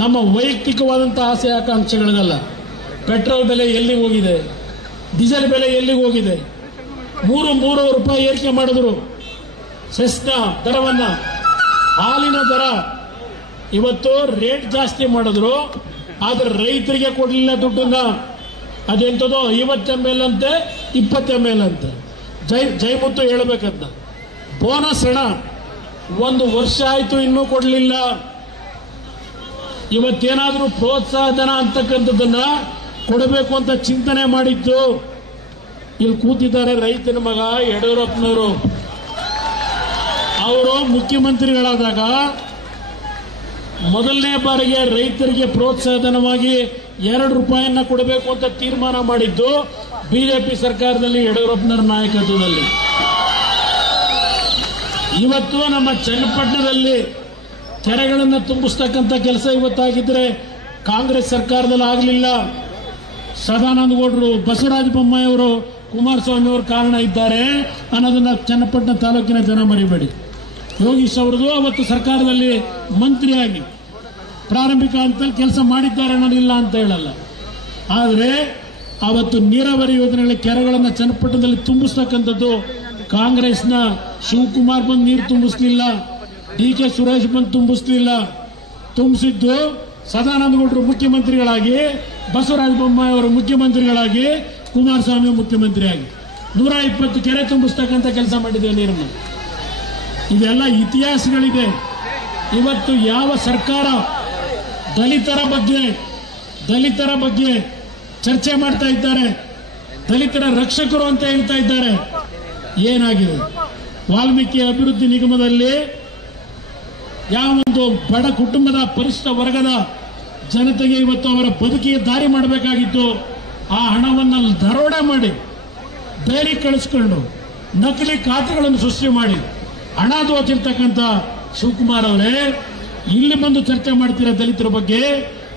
ನಮ್ಮ ವೈಯಕ್ತಿಕವಾದಂಥ ಆಸೆ ಆಕಾಂಕ್ಷೆಗಳಿಗಲ್ಲ. ಪೆಟ್ರೋಲ್ ಬೆಲೆ ಎಲ್ಲಿಗೆ ಹೋಗಿದೆ, ಡೀಸೆಲ್ ಬೆಲೆ ಎಲ್ಲಿಗೆ ಹೋಗಿದೆ, 3 ರೂಪಾಯಿ ಏರಿಕೆ ಮಾಡಿದ್ರು. ಸೆಸ್ನ ದರವನ್ನ, ಹಾಲಿನ ದರ ಇವತ್ತು ರೇಟ್ ಜಾಸ್ತಿ ಮಾಡಿದ್ರು, ಆದ್ರೆ ರೈತರಿಗೆ ಕೊಡಲಿಲ್ಲ ದುಡ್ಡನ್ನ. ಅದೆಂಥದೋ 50 ml ಅಂತೆ, 20 ml ಅಂತೆ. ಜೈಮುತ್ತು ಹೇಳಬೇಕಂತ. ಬೋನಸ್ ಹಣ 1 ವರ್ಷ ಆಯ್ತು ಇನ್ನೂ ಕೊಡಲಿಲ್ಲ. ಇವತ್ತೇನಾದ್ರೂ ಪ್ರೋತ್ಸಾಹ ಧನ ಅಂತಕ್ಕಂಥದ್ದನ್ನ ಕೊಡಬೇಕು ಅಂತ ಚಿಂತನೆ ಮಾಡಿದ್ದು. ಇಲ್ಲಿ ಕೂತಿದ್ದಾರೆ ರೈತನ ಮಗ ಯಡಿಯೂರಪ್ಪನವರು. ಅವರು ಮುಖ್ಯಮಂತ್ರಿಗಳಾದಾಗ ಮೊದಲನೇ ಬಾರಿಗೆ ರೈತರಿಗೆ ಪ್ರೋತ್ಸಾಹ ಧನವಾಗಿ 2 ರೂಪಾಯಿಯನ್ನ ಕೊಡಬೇಕು ಅಂತ ತೀರ್ಮಾನ ಮಾಡಿದ್ದು ಬಿಜೆಪಿ ಸರ್ಕಾರದಲ್ಲಿ, ಯಡಿಯೂರಪ್ಪನವರ ನಾಯಕತ್ವದಲ್ಲಿ. ಇವತ್ತು ನಮ್ಮ ಚನ್ನಪಟ್ಟಣದಲ್ಲಿ ಕೆರೆಗಳನ್ನು ತುಂಬಿಸ್ತಕ್ಕಂಥ ಕೆಲಸ ಇವತ್ತಾಗಿದ್ರೆ ಕಾಂಗ್ರೆಸ್ ಸರ್ಕಾರದಲ್ಲಿ ಆಗಲಿಲ್ಲ. ಸದಾನಂದ ಗೌಡರು, ಬಸವರಾಜ ಬೊಮ್ಮಾಯಿ ಅವರು, ಕುಮಾರಸ್ವಾಮಿ ಅವರು ಕಾರಣ ಇದ್ದಾರೆ ಅನ್ನೋದನ್ನ ಚನ್ನಪಟ್ಟಣ ತಾಲೂಕಿನ ಜನ ಮರಿಬೇಡಿ. ಯೋಗೀಶ್ ಅವರದು ಅವತ್ತು ಸರ್ಕಾರದಲ್ಲಿ ಮಂತ್ರಿಯಾಗಿ ಪ್ರಾರಂಭಿಕ ಹಂತದಲ್ಲಿ ಕೆಲಸ ಮಾಡಿದ್ದಾರೆ ಅನ್ನೋದಿಲ್ಲ ಅಂತ ಹೇಳಲ್ಲ. ಆದರೆ ಅವತ್ತು ನೀರಾವರಿ ಯೋಜನೆಗಳ ಕೆರೆಗಳನ್ನು ಚನ್ನಪಟ್ಟಣದಲ್ಲಿ ತುಂಬಿಸ್ತಕ್ಕಂಥದ್ದು ಕಾಂಗ್ರೆಸ್ನ ಶಿವಕುಮಾರ್ ಬಂದು ನೀರು ತುಂಬಿಸ್ಲಿಲ್ಲ, ಡಿ.ಕೆ. ಸುರೇಶ್ ಬಂದು ತುಂಬಿಸ್ಲಿಲ್ಲ. ತುಂಬಿಸಿದ್ದು ಸದಾನಂದ ಗೌಡರು ಮುಖ್ಯಮಂತ್ರಿಗಳಾಗಿ, ಬಸವರಾಜ ಬೊಮ್ಮಾಯಿ ಅವರು ಮುಖ್ಯಮಂತ್ರಿಗಳಾಗಿ, ಕುಮಾರಸ್ವಾಮಿ ಮುಖ್ಯಮಂತ್ರಿಯಾಗಿ 120 ಕೆರೆ ತುಂಬಿಸ್ತಕ್ಕಂಥ ಕೆಲಸ ಮಾಡಿದ್ದೇವೆ ನೀರನ್ನು. ಇದೆಲ್ಲ ಇತಿಹಾಸಗಳಿದೆ. ಇವತ್ತು ಯಾವ ಸರ್ಕಾರ ದಲಿತರ ಬಗ್ಗೆ ಚರ್ಚೆ ಮಾಡ್ತಾ ಇದ್ದಾರೆ, ದಲಿತರ ರಕ್ಷಕರು ಅಂತ ಹೇಳ್ತಾ ಇದ್ದಾರೆ. ಏನಾಗಿದೆ? ವಾಲ್ಮೀಕಿ ಅಭಿವೃದ್ಧಿ ನಿಗಮದಲ್ಲಿ ಯಾವೊಂದು ಬಡ ಕುಟುಂಬದ ಪರಿಷ್ಠ ವರ್ಗದ ಜನತೆಗೆ ಇವತ್ತು ಅವರ ಬದುಕಿಗೆ ದಾರಿ ಮಾಡಬೇಕಾಗಿತ್ತು, ಆ ಹಣವನ್ನು ದರೋಡೆ ಮಾಡಿ ಬೇರೆ ಕಳಿಸ್ಕೊಂಡು ನಕಲಿ ಖಾತೆಗಳನ್ನು ಸೃಷ್ಟಿ ಮಾಡಿ ಹಣ ದೋಚಿರ್ತಕ್ಕಂಥ ಶಿವಕುಮಾರ್ ಅವರೇ, ಇಲ್ಲಿ ಬಂದು ಚರ್ಚೆ ಮಾಡ್ತೀರಾ ದಲಿತರ ಬಗ್ಗೆ?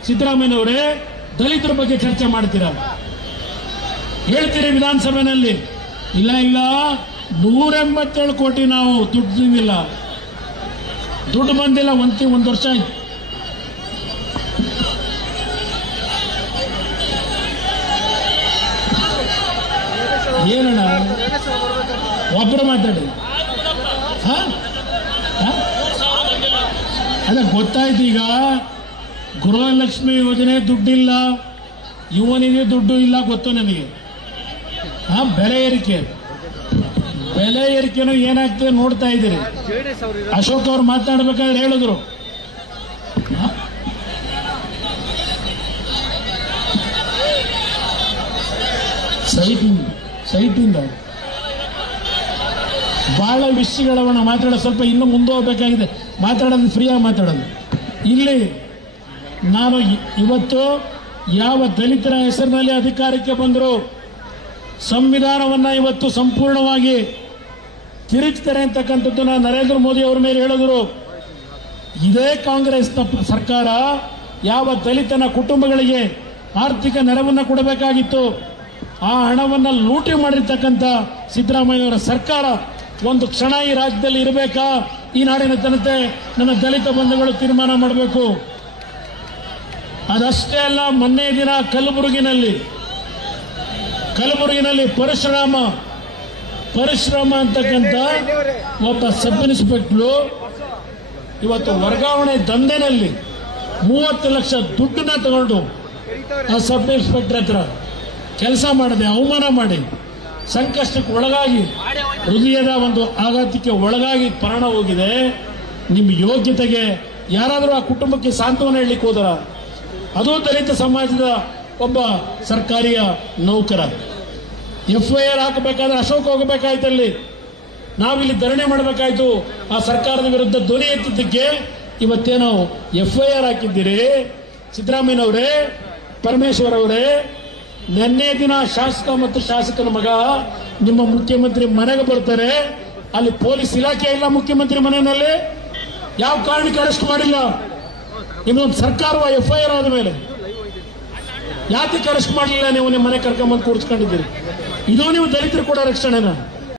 ಸಿದ್ದರಾಮಯ್ಯನವರೇ, ದಲಿತರ ಬಗ್ಗೆ ಚರ್ಚೆ ಮಾಡ್ತೀರಾ? ಹೇಳ್ತೀರಿ ವಿಧಾನಸಭೆಯಲ್ಲಿ, ಇಲ್ಲ 187 ಕೋಟಿ ನಾವು ದುಡ್ಡು ಬಂದಿಲ್ಲ, ಒಂದು ವರ್ಷ ಆಯ್ತು. ಏನಣ್ಣ ಒಬ್ಬರು ಮಾತಾಡಿ. ಅದೇ ಗೊತ್ತಾಯ್ತು. ಈಗ ಗೃಹಲಕ್ಷ್ಮಿ ಯೋಜನೆ ದುಡ್ಡಿಲ್ಲ, ಇವನಿಗೆ ದುಡ್ಡು ಇಲ್ಲ, ಗೊತ್ತು ನನಗೆ. ಬೆಲೆ ಏರಿಕೆನೂ ಏನಾಗ್ತದೆ ನೋಡ್ತಾ ಇದ್ದೀರಿ. ಅಶೋಕ್ ಅವ್ರು ಮಾತನಾಡಬೇಕಾದ್ರೆ ಹೇಳಿದ್ರು, ಸೈಟಿಂದ ಬಹಳ ವಿಷಯಗಳವನ್ನ ಮಾತಾಡೋ, ಸ್ವಲ್ಪ ಇನ್ನೂ ಮುಂದೆ ಹೋಗ್ಬೇಕಾಗಿದೆ. ಮಾತಾಡೋದು ಫ್ರೀಯಾಗಿ ಮಾತಾಡೋದು. ಇಲ್ಲಿ ನಾನು ಇವತ್ತು ಯಾವ ದಲಿತರ ಹೆಸರಿನಲ್ಲಿ ಅಧಿಕಾರಕ್ಕೆ ಬಂದರು, ಸಂವಿಧಾನವನ್ನ ಇವತ್ತು ಸಂಪೂರ್ಣವಾಗಿ ತಿರುಚ್ತಾರೆ ಅಂತಕ್ಕಂಥದ್ದನ್ನ ನರೇಂದ್ರ ಮೋದಿ ಅವರ ಮೇಲೆ ಹೇಳಿದ್ರು. ಇದೇ ಕಾಂಗ್ರೆಸ್ ಸರ್ಕಾರ ಯಾವ ದಲಿತನ ಕುಟುಂಬಗಳಿಗೆ ಆರ್ಥಿಕ ನೆರವನ್ನು ಕೊಡಬೇಕಾಗಿತ್ತು, ಆ ಹಣವನ್ನು ಲೂಟಿ ಮಾಡಿರ್ತಕ್ಕಂಥ ಸಿದ್ದರಾಮಯ್ಯವರ ಸರ್ಕಾರ ಒಂದು ಕ್ಷಣ ಈ ರಾಜ್ಯದಲ್ಲಿ ಇರಬೇಕಾ? ಈ ನಾಡಿನ ಜನತೆ, ನನ್ನ ದಲಿತ ಬಂಧುಗಳು ತೀರ್ಮಾನ ಮಾಡಬೇಕು. ಅದಷ್ಟೇ ಅಲ್ಲ, ಮೊನ್ನೆ ದಿನ ಕಲಬುರಗಿನಲ್ಲಿ ಪರಶುರಾಮ ಅಂತಕ್ಕಂಥ ಒಬ್ಬ ಸಬ್ ಇನ್ಸ್ಪೆಕ್ಟರ್ ಇವತ್ತು ವರ್ಗಾವಣೆ ದಂಧೆನಲ್ಲಿ 30 ಲಕ್ಷ ದುಡ್ಡನ್ನ ತಗೊಂಡು ಆ ಸಬ್ ಇನ್ಸ್ಪೆಕ್ಟರ್ ಹತ್ರ ಕೆಲಸ ಮಾಡದೆ ಅವಮಾನ ಮಾಡಿ ಸಂಕಷ್ಟಕ್ಕೆ ಒಳಗಾಗಿ, ಹೃದಯದ ಒಂದು ಆಘಾತಕ್ಕೆ ಒಳಗಾಗಿ ಪ್ರಾಣ ಹೋಗಿದೆ. ನಿಮ್ಮ ಯೋಗ್ಯತೆಗೆ ಯಾರಾದರೂ ಆ ಕುಟುಂಬಕ್ಕೆ ಸಾಂತ್ವನ ಹೇಳಲಿಕ್ಕೆ ಹೋದರ? ಅದು ದಲಿತ ಸಮಾಜದ ಒಬ್ಬ ಸರ್ಕಾರಿಯ ನೌಕರ. FIR ಹಾಕಬೇಕಾದ್ರೆ ಅಶೋಕ್ ಹೋಗಬೇಕಾಯ್ತಲ್ಲಿ, ನಾವಿಲ್ಲಿ ಧರಣಿ ಮಾಡಬೇಕಾಯ್ತು. ಆ ಸರ್ಕಾರದ ವಿರುದ್ಧ ಧ್ವನಿ ಎತ್ತಿದ್ದಕ್ಕೆ ಇವತ್ತೇನೋ FIR ಹಾಕಿದ್ದೀರಿ. ಸಿದ್ದರಾಮಯ್ಯನವರೇ, ಪರಮೇಶ್ವರ್ ಅವರೇ, ನಿನ್ನೆ ದಿನ ಶಾಸಕ ಮತ್ತು ಶಾಸಕನ ಮಗ ನಿಮ್ಮ ಮುಖ್ಯಮಂತ್ರಿ ಮನೆಗೆ ಬರ್ತಾರೆ, ಅಲ್ಲಿ ಪೊಲೀಸ್ ಇಲಾಖೆ ಇಲ್ಲ ಮುಖ್ಯಮಂತ್ರಿ ಮನೆಯಲ್ಲಿ. ಯಾವ ಕಾರಣಕ್ಕೆ ಅರೆಸ್ಟ್ ಮಾಡಿಲ್ಲ? ಇನ್ನೊಂದು ಸರ್ಕಾರ FIR ಆದ ಮೇಲೆ ಯಾತಕ್ಕೆ ಅರೆಸ್ಟ್ ಮಾಡಲಿಲ್ಲ? ನೀವು ನಿಮ್ಮ ಮನೆ ಕರ್ಕೊಂಡ್ಬಂದು ಕೂರಿಸ್ಕೊಂಡಿದ್ದೀರಿ. ಇದು ನೀವು ದಲಿತರು ಕೂಡ ರಕ್ಷಣೆನಾ?